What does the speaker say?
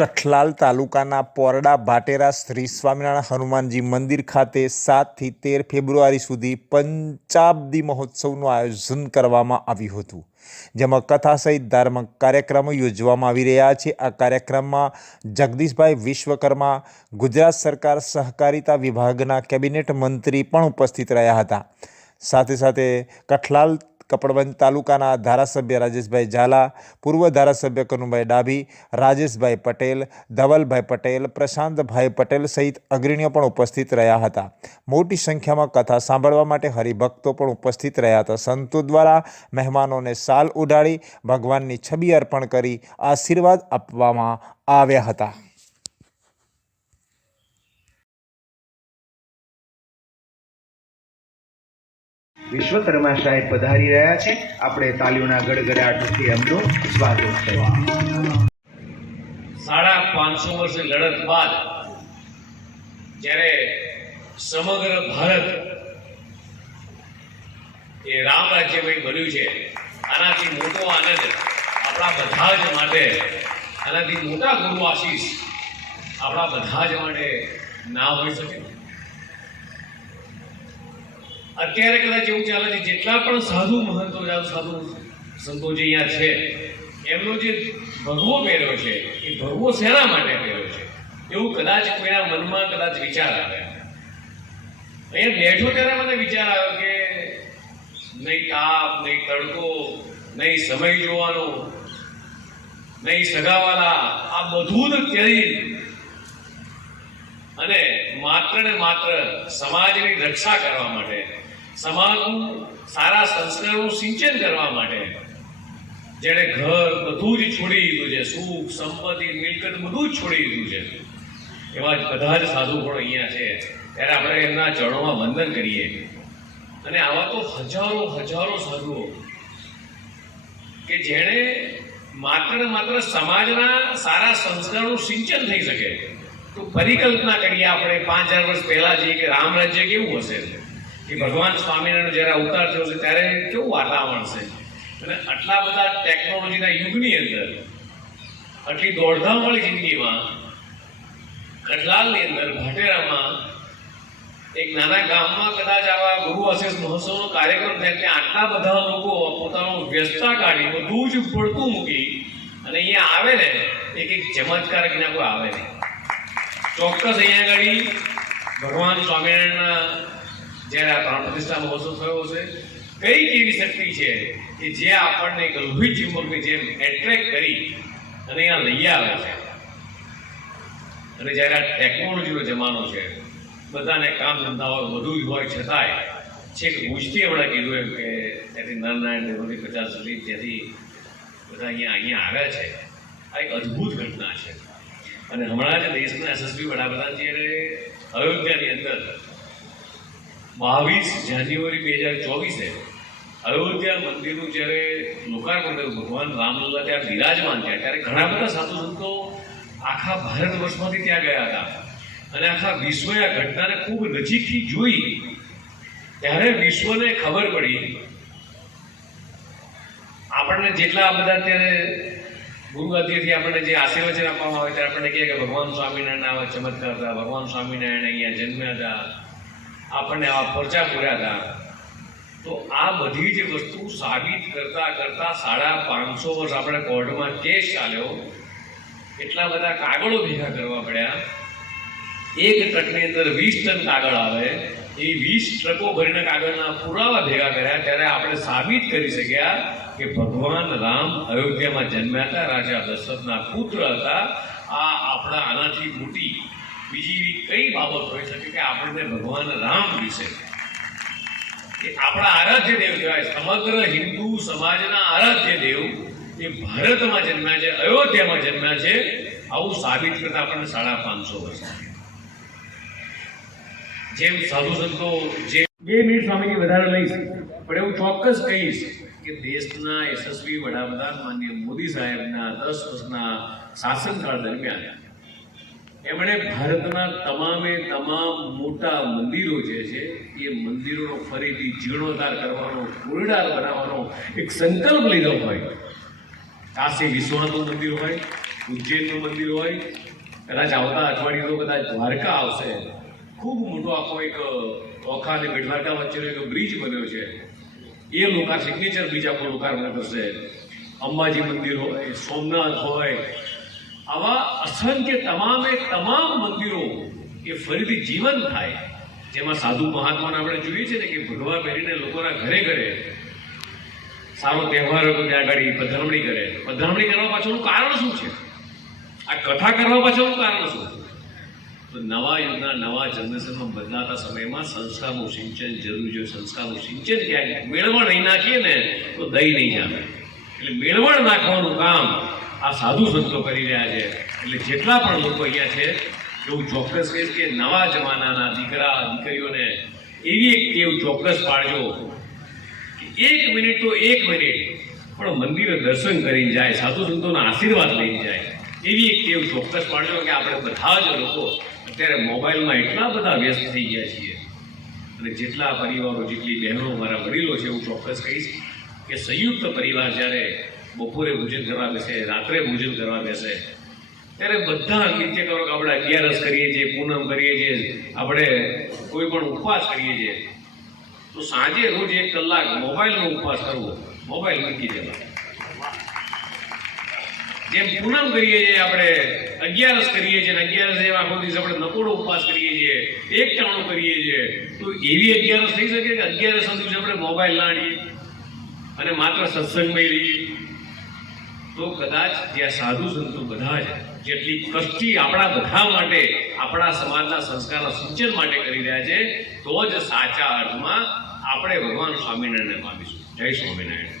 કઠલાલ તાલુકાના પોરડા ભાટેરા શ્રી સ્વામિનારાયણ હનુમાનજી મંદિર ખાતે સાતથી તેર ફેબ્રુઆરી સુધી પંચાબ્દી મહોત્સવનું આયોજન કરવામાં આવ્યું હતું. જેમાં કથા સહિત ધાર્મિક કાર્યક્રમો યોજવામાં આવી રહ્યા છે. આ કાર્યક્રમમાં જગદીશભાઈ વિશ્વકર્મા, ગુજરાત સરકાર સહકારિતા વિભાગના કેબિનેટ મંત્રી પણ ઉપસ્થિત રહ્યા હતા. સાથે સાથે કઠલાલ કપડવંજ તાલુકાના ધારાસભ્ય રાજેશભાઈ ઝાલા, પૂર્વ ધારાસભ્ય કનુભાઈ ડાભી, રાજેશભાઈ પટેલ, ધવલભાઈ પટેલ, પ્રશાંતભાઈ પટેલ સહિત અગ્રણીઓ પણ ઉપસ્થિત રહ્યા હતા. મોટી સંખ્યામાં કથા સાંભળવા માટે હરિભક્તો પણ ઉપસ્થિત રહ્યા હતા. સંતો દ્વારા મહેમાનોને સાલ ઉડાડી ભગવાનની છબી અર્પણ કરી આશીર્વાદ આપવામાં આવ્યા હતા. વિશ્વકર્મા સાહેબ પધારી રહ્યા છે. આપણે તાલીઓના ગડગડાટથી એમનું સ્વાગત કરવા સાડા પાંચસો વર્ષની લડત બાદ જ્યારે સમગ્ર ભારત એ રામ રાજ્યમય બન્યું છે, આનાથી મોટો આનંદ આપણા બધા જ માટે, આનાથી મોટા ગુરુ આશીષ આપણા બધા જ માટે ના હોઈ શકે. અત્યારે કદાચ એવું ચાલે છે, જેટલા પણ સાધુ મહંતો સાધુ સંતો જે અહીંયા છે, એમનો જે ભગવો પહેર્યો છે, એ ભગવો શેના માટે પહેર્યો છે? એવું કદાચ કોઈના મનમાં કદાચ વિચાર આવે. અહીંયા બેઠો ત્યારે મને વિચાર આવ્યો કે નહીં તાપ, નહીં તડકો, નહીં સમય જોવાનો, નહીં સગાવાલા, આ બધું જ ત્યજી અને માત્ર ને માત્ર સમાજની રક્ષા કરવા માટે સમાજનું સારા સંસ્કારોનું સિંચન કરવા માટે જેણે ઘર બધું જ છોડી દીધું છે. સુખ, સંપત્તિ, મિલકત બધું જ છોડી દીધું છે. એવા જ બધા જ સાધુ પણ અહીંયા છે. ત્યારે આપણે એમના ચરણોમાં વંદન કરીએ. અને આવા તો હજારો હજારો સાધુઓ કે જેણે માત્ર ને માત્ર સમાજના સારા સંસ્કારોનું સિંચન થઈ શકે. તો પરિકલ્પના કરીએ આપણે પાંચ હજાર વર્ષ પહેલા જઈએ કે રામ રાજ્ય કેવું હશે? કે ભગવાન સ્વામિનારાયણ જ્યારે અવતાર થયો છે, ત્યારે કેવું વાતાવરણ છે? અને આટલા બધા ટેકનોલોજીના યુગની અંદર, આટલી દોડધામવાળી જિંદગીમાં કટલાલની અંદર ભાટેરામાં એક નાના ગામમાં કદાચ આવા ગુરુ આશીષ મહોત્સવનો કાર્યક્રમ થાય, ત્યાં આટલા બધા લોકો પોતાનો વ્યસ્તતા કાઢી, બધું જ પડતું મૂકી અને અહીંયા આવે ને, એક એક ચમત્કાર વિના કોઈ આવે. નહીં ચોક્કસ અહીંયા આગળ ભગવાન સ્વામિનારાયણના જ્યારે આ પ્રાણ પ્રતિષ્ઠા મહોત્સવ થયો છે. કઈ એવી શક્તિ છે કે જે આપણને એક લોહી ચુંબકની જેમ એટ્રેક્ટ કરી અને અહીંયા લઈ આવે છે. અને જ્યારે આ ટેકનોલોજીનો જમાનો છે, બધાને કામ ધંધા હોય, વધુ હોય છતાંય, છેક ભૂજથી હમણાં કીધું એમ કે ત્યાંથી નારાયણ દેવની પચાસ સુધી ત્યાંથી બધા અહીંયા અહીંયા આવ્યા છે. આ એક અદ્ભુત ઘટના છે. અને હમણાં જ દેશના યશસ્વી વડાપ્રધાન જ્યારે અયોધ્યાની અંદર બાવીસ જાન્યુઆરી બે હજાર ચોવીસે અયોધ્યા મંદિરનું જ્યારે લોકાર્પણ કર્યું, ભગવાન રામલલ્લા ત્યાં બિરાજમાન થયા. ત્યારે ઘણા બધા સાધુ સંતો આખા ભારત વર્ષમાંથી ત્યાં ગયા હતા. અને આખા વિશ્વએ આ ઘટનાને ખૂબ નજીકથી જોઈ. ત્યારે વિશ્વને ખબર પડી. આપણને જેટલા બધા અત્યારે ગુરુ આદ્યથી આપણને જે આશીર્વચન આપવામાં આવે, ત્યારે આપણને કહે કે ભગવાન સ્વામિનારાયણ આવા ચમત્કાર હતા, ભગવાન સ્વામિનારાયણ અહીંયા જન્મ્યા હતા. આપણને આવા પરચા પૂર્યા હતા. તો આ બધી જ વસ્તુ સાબિત કરતા કરતા સાડા પાંચસો વર્ષ આપણે કોર્ટમાં કેસ ચાલ્યો. એટલા બધા કાગળો ભેગા કરવા પડ્યા. એક ટ્રકની અંદર વીસ ટન કાગળ આવે. એ વીસ ટ્રકો ભરીને કાગળના પુરાવા ભેગા કર્યા. ત્યારે આપણે સાબિત કરી શક્યા કે ભગવાન રામ અયોધ્યામાં જન્મ્યા હતા. રાજા દશરથના પુત્ર હતા. આ આપણા આનાથી મોટી બીજી કઈ બાબત હોઈ શકે કે આપણને ભગવાન રામ વિશે કે આપણા આરાધ્ય દેવ કહેવાય, સમગ્ર હિન્દુ સમાજના આરાધ્ય દેવ એ ભારતમાં જન્મ્યા છે, અયોધ્યામાં જન્મ્યા છે. આવું સાબિત કરતા આપણને સાડા પાંચસો વર્ષ જેમ સાધુ સંતો જે બે મિનિટ સ્વામીજી વધારે લઈશ, પણ એવું ચોક્કસ કહીશ કે દેશના યશસ્વી વડાપ્રધાન માન્ય મોદી સાહેબના દસ વર્ષના શાસનકાળ દરમિયાન એમણે ભારતના તમામે તમામ મોટા મંદિરો જે છે, એ મંદિરોનો ફરીથી જીર્ણોદ્ધાર કરવાનો પૂર્ણાર બનાવવાનો એક સંકલ્પ લીધો હોય. કાશી વિશ્વનાથનું મંદિર હોય, ઉજ્જૈનનું મંદિર હોય, કદાચ આવતા અઠવાડિયે તો કદાચ દ્વારકા આવશે. ખૂબ મોટો આખો એક ઓખા અને બેટદ્વારકા વચ્ચેનો એક બ્રિજ બન્યો છે. એ લોકો સિગ્નેચર બ્રિજ આખો લોકાર્પણ કરશે. અંબાજી મંદિર હોય, સોમનાથ હોય આવા અસંખ્ય તમામે તમામ મંદિરો એ ફરીથી જીવંત થાય. જેમાં સાધુ મહાત્માને આપણે જોઈએ છે ને કે ભગવા પહેરીને લોકોના ઘરે ઘરે સારો તહેવાર ત્યાં આગળ પધરામણી કરે. પધરામણી કરવા પાછળનું કારણ શું છે? આ કથા કરવા પાછળનું કારણ શું? તો નવા યુગના નવા જનરેશનમાં બદલાતા સમયમાં સંસ્કારનું સિંચન જરૂરી છે. સંસ્કારનું સિંચન ક્યાંક મેળવણ નહીં નાખીએ ને તો દહીં નહીં આવે એટલે મેળવણ નાખવાનું કામ આ સાધુ સંતો કરી રહ્યા છે. એટલે જેટલા પણ લોકો અહીંયા છે, એવું ચોક્કસ કહીશ કે નવા જમાનાના દીકરા, દીકરીઓને એવી એક ટેવ ચોક્કસ પાડજો એક મિનિટ તો એક મિનિટ, પણ મંદિરે દર્શન કરીને જાય, સાધુ સંતોના આશીર્વાદ લઈને જાય. એવી એક ટેવ ચોક્કસ પાડજો કે આપણે બધા જ લોકો અત્યારે મોબાઈલમાં એટલા બધા વ્યસ્ત થઈ ગયા છીએ. અને જેટલા પરિવારો, જેટલી બહેનો, મારા વડીલો છે, હું ચોક્કસ કહીશ કે સંયુક્ત પરિવાર જ્યારે બપોરે ભોજન કરવા બેસે, રાત્રે ભોજન કરવા બેસે. ત્યારે બધા નિત્ય કરો કે આપણે અગિયારસ કરીએ છીએ, પૂનમ કરીએ છીએ, આપણે કોઈ પણ ઉપવાસ કરીએ છીએ. તો સાંજે રોજ એક કલાક મોબાઈલનો ઉપવાસ કરવો, મોબાઈલ મૂકી દેવા જેમ પૂનમ કરીએ છીએ, આપણે અગિયારસ કરીએ છીએ, અને અગિયારસ એવા આખો દિવસ આપણે નકોડો ઉપવાસ કરીએ છીએ એક ટાણું કરીએ છીએ, તો એવી અગિયારસ થઈ શકે કે અગિયારસ દિવસે આપણે મોબાઈલ લાડીએ અને માત્ર સત્સંગમાં રહીએ. તો કદાચ જ્યાં સાધુ સંતો બધા જ જેટલી કષ્ટી આપણા બધા માટે, આપણા સમાજના સંસ્કારના સિંચન માટે કરી રહ્યા છે, તો જ સાચા અર્થમાં આપણે ભગવાન સ્વામિનારાયણ પામીશું. જય સ્વામિનારાયણ.